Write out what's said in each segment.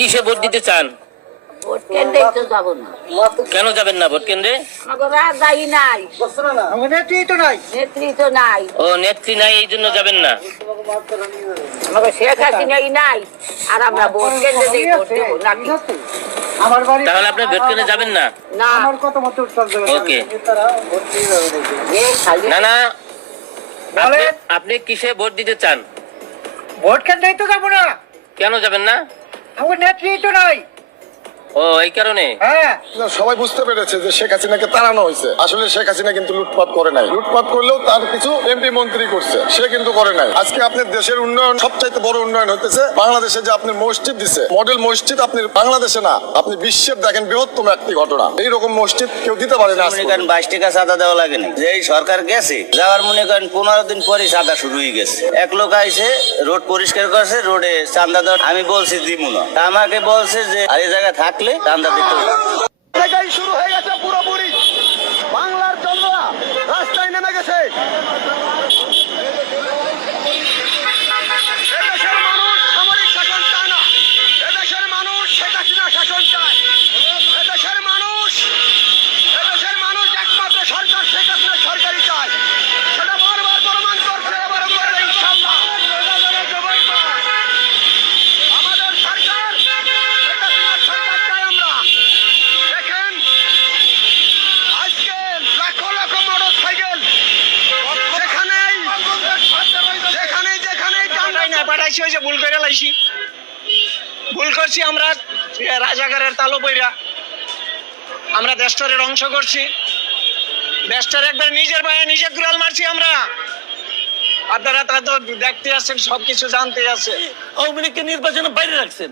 কিসে ভোট দিতে চান? ভোট কেন্দ্রেই তো যাবো না। কেন যাবেন না ভোট কেন্দ্রে? আমাকে রাজদায়ী নাই, নেত্রী তো নাই। ও নেত্রী নাই, এই জন্য যাবেন না। আমাকে শেখ হাসিনাই নাই, আর আমরা ভোট কেন্দ্রে যাই ভোট দেবো নাকি? তাহলে আপনি ভোট কেন্দ্রে যাবেন না? না, ওকে। এ খালি না না, আপনি কিসে ভোট দিতে চান? ভোট কেন্দ্রেই তো যাবো না, কেন যাবেন না? আমার নেত্রী তো নাই। ও এই কারণে। হ্যাঁ, সবাই বুঝতে পেরেছে যে শেখ হাসিনাকে তাড়ানো হয়েছে। আসলে শেখ হাসিনা কিন্তু লুটপাট করে নাই। লুটপাট করলেও তার কিছু এমপি মন্ত্রী করছে, সে কিন্তু করে নাই। আজকে আপনার দেশের উন্নয়ন, সবচাইতে বড় উন্নয়ন হতেছে বাংলাদেশে যে আপনি মসজিদ দিচ্ছে, মডেল মসজিদ আপনি বাংলাদেশে না, আপনি বিশ্বের দেখেন বৃহত্তম একটি ঘটনা। এইরকম মসজিদ কেউ দিতে পারে না। মনে করেন 22 টাকা চাঁদা দেওয়া লাগে না, যে এই সরকার গেছে যাওয়ার মনে করেন 15 দিন পরে চাঁদা শুরু হয়ে গেছে। এক লোক আইছে রোড পরিষ্কার করছে, রোডে চাঁদা দেওয়া আমি বলছি দিব না, আমাকে বলছে যে আর এই জায়গায় থাকলে চাঁদা দিতে হবে। শুরু হয়ে গেছে পুরোপুরি, বাংলার জনতা রাস্তায় নেমে গেছে। এদেশের মানুষ সামরিক শাসন চায় না, এদেশের মানুষ শেখ হাসিনা শাসন চায়। এদেশের মানুষ একমাত্র সরকার শেখ হাসিনা সরকারই চায়। সেটা বারবার প্রমাণ করছে, এবারও করবে ইনশাআল্লাহ। আমাদের সরকার শেখ হাসিনার সরকার চাই আমরা। দেখেন আজকে লাখো লাখো মোটর সাইকেল পাঠাইছি হয়েছে, ভুল করে লাইছি, ভুল করছি আমরা। রাজাকারের তালো বইরা আমরা দেশটারের অংশ করছি, দেশটার একবার নিজের ভাইয়ে নিজে গুড়াল মারছি আমরা। আপনারা তা তো দেখতে আসছেন, সবকিছু জানতে আছে। আওয়ামী লীগকে নির্বাচনের বাইরে রাখছেন,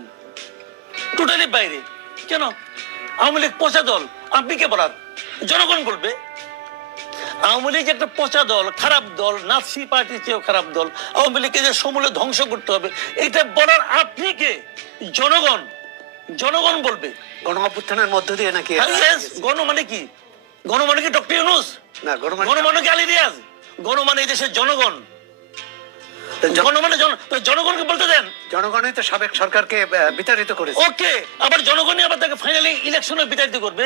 টোটালি বাইরে। কেন? আওয়ামী লীগ পচা দল, আপনি কে বলার? জনগণ বলবে আওয়ামী লীগ একটা পচা দল, খারাপ দল, নাৎসি পার্টির চেয়েও খারাপ দল। আওয়ামী লীগকে যে সমূলে ধ্বংস করতে হবে, এটা বলার আপনি কে? জনগণ, জনগণ বলবে। গণ অভ্যুত্থানের মধ্য দিয়ে নাকি? গণ মানে কি? গণ মানে কি ডক্টর ইউনূস? না, গণ মানে কি আলী রিয়াজ? গণ মানে এই দেশের জনগণ। জনগণকে বলতে দেন। জনগণই তো সাবেক সরকারকে বিতাড়িত করেছে। ওকে, আবার জনগণই আবার তাকে ফাইনালি ইলেকশনে বিতাড়িত করবে।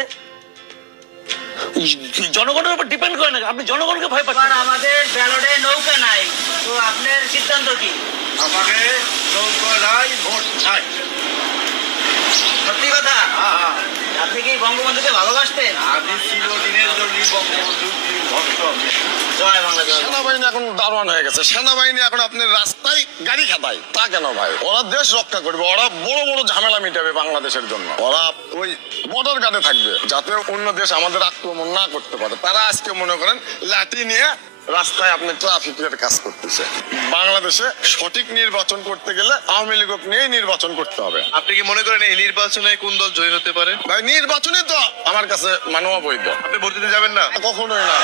জনগণের উপর ডিপেন্ড করে না। আপনি জনগণকে ভয় পাচ্ছেন। আমাদের ব্যালটে নৌকা নাই, তো আপনার সিদ্ধান্ত কি? আমাকে নৌকা নাই, ভোট চাই। সত্যি কথা? আপনি কি বঙ্গবন্ধুকে ভালোবাসতেন? আমি চিরদিনের জন্য বঙ্গবন্ধুর ভক্ত। জয় বাংলা জয়। সেনাবাহিনী এখন দারোয়ান হয়ে গেছে। সেনাবাহিনী এখন আপনার রাস্তায় গাড়ি খাতায়। তা কেন ভাই? ওরা দেশ রক্ষা করবে, ওরা বড় বড় ঝামেলা মিটাবে বাংলাদেশের জন্য। ওরা ওই বর্ডার গার্ডে থাকবে, যাতে অন্য দেশ আমাদের আক্রমণ না করতে পারে। তারা আজকে মনে করেন লাঠি নিয়ে রাস্তায় আপনি ট্রাফিকের কাজ করতেছে। বাংলাদেশে সঠিক নির্বাচন করতে গেলে আওয়ামী লীগ নিয়ে নির্বাচন করতে হবে। আপনি কি মনে করেন এই নির্বাচনে কোন দল জয়ী হতে পারে? ভাই নির্বাচনে তো আমার কাছে মানব বৈধ। আপনি ভোট দিতে যাবেন না? কখনোই না।